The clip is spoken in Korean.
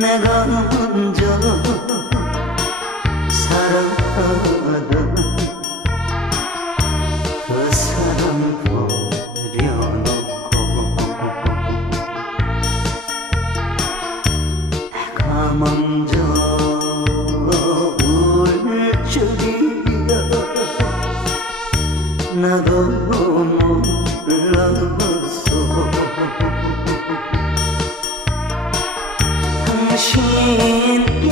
내가 먼저 사랑하던 그 사람 버려놓고 내가 먼저 울 줄이야 나도 몰랐어. 당신께